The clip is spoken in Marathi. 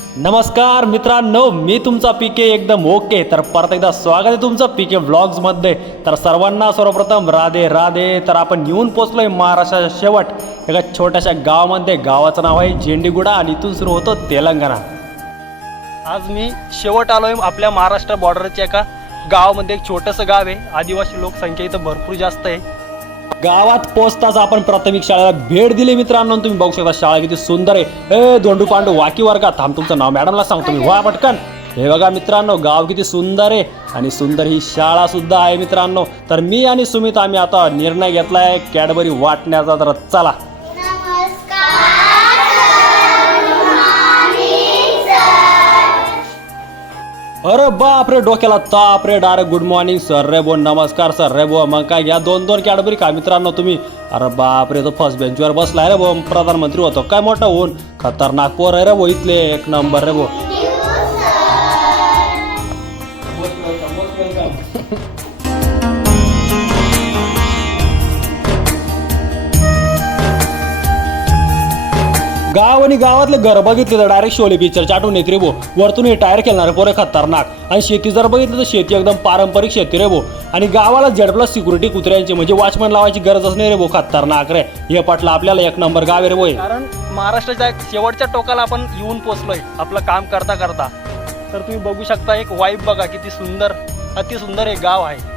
नमस्कार मित्रांनो मी तुमचा पीके एकदम ओके. तर परत एकदा स्वागत आहे तुमचं पीके व्लॉग्समध्ये. तर सर्वांना सर्वप्रथम राधे राधे. तर आपण येऊन पोचलोय महाराष्ट्राच्या शेवट. एका छोट्याशा गावामध्ये. गावाचं नाव आहे झेंडीगुडा आणि इथून सुरू होतो तेलंगणा. आज मी शेवट आलोय आपल्या महाराष्ट्र बॉर्डरच्या एका गावामध्ये. एक छोटंसं गाव आहे. आदिवासी लोकसंख्या इथं भरपूर जास्त आहे. गावात पोचताच आपण प्राथमिक शाळेला भेट दिली मित्रांनो. तुम्ही बघू शकता शाळा किती सुंदर आहे. ए दोंडू पांडू वाकी वर्गात थांब तुमचं नाव मॅडमला सांगतो मी. वा पटकन. हे बघा मित्रांनो गाव किती सुंदर आहे. आणि सुंदर ही शाळा सुद्धा आहे मित्रांनो. तर मी आणि सुमित आम्ही आता निर्णय घेतला आहे कॅडबरी वाटण्याचा तर चला. अरे बाप रे डोक्याला ताप रे डायरेक्ट गुड मॉर्निंग सर रे बो नमस्कार सर रे बो मग काय घ्या दोन दोन कॅडबरी का मित्रांनो तुम्ही. अरे बाप रे तो फर्स्ट बेंचवर बसलाय रे बो प्रधानमंत्री होतो. काय मोठा होऊन खतरनाक पोर आहे रे बो इथले एक नंबर रे बो गाव आणि गावातले घर बघितले तर डायरेक्ट शोले पिक्चरच्या आठवण येते रे भो. वरतून हे टायर खेळणारे पोरे खतरनाक. आणि शेती जर बघितलं तर शेती एकदम पारंपरिक शेती रे भो. आणि गावाला झेड प्लस सिक्युरिटी कुत्र्यांची म्हणजे वॉचमॅन लावायची गरजच नाही रे भो खतरनाक रे. हे पटलं आपल्याला एक नंबर गाव रे भो कारण महाराष्ट्राच्या शेवटच्या टोकाला आपण येऊन पोचलोय आपलं काम करता करता. तर तुम्ही बघू शकता एक वाईफ बघा किती सुंदर अति सुंदर एक गाव आहे.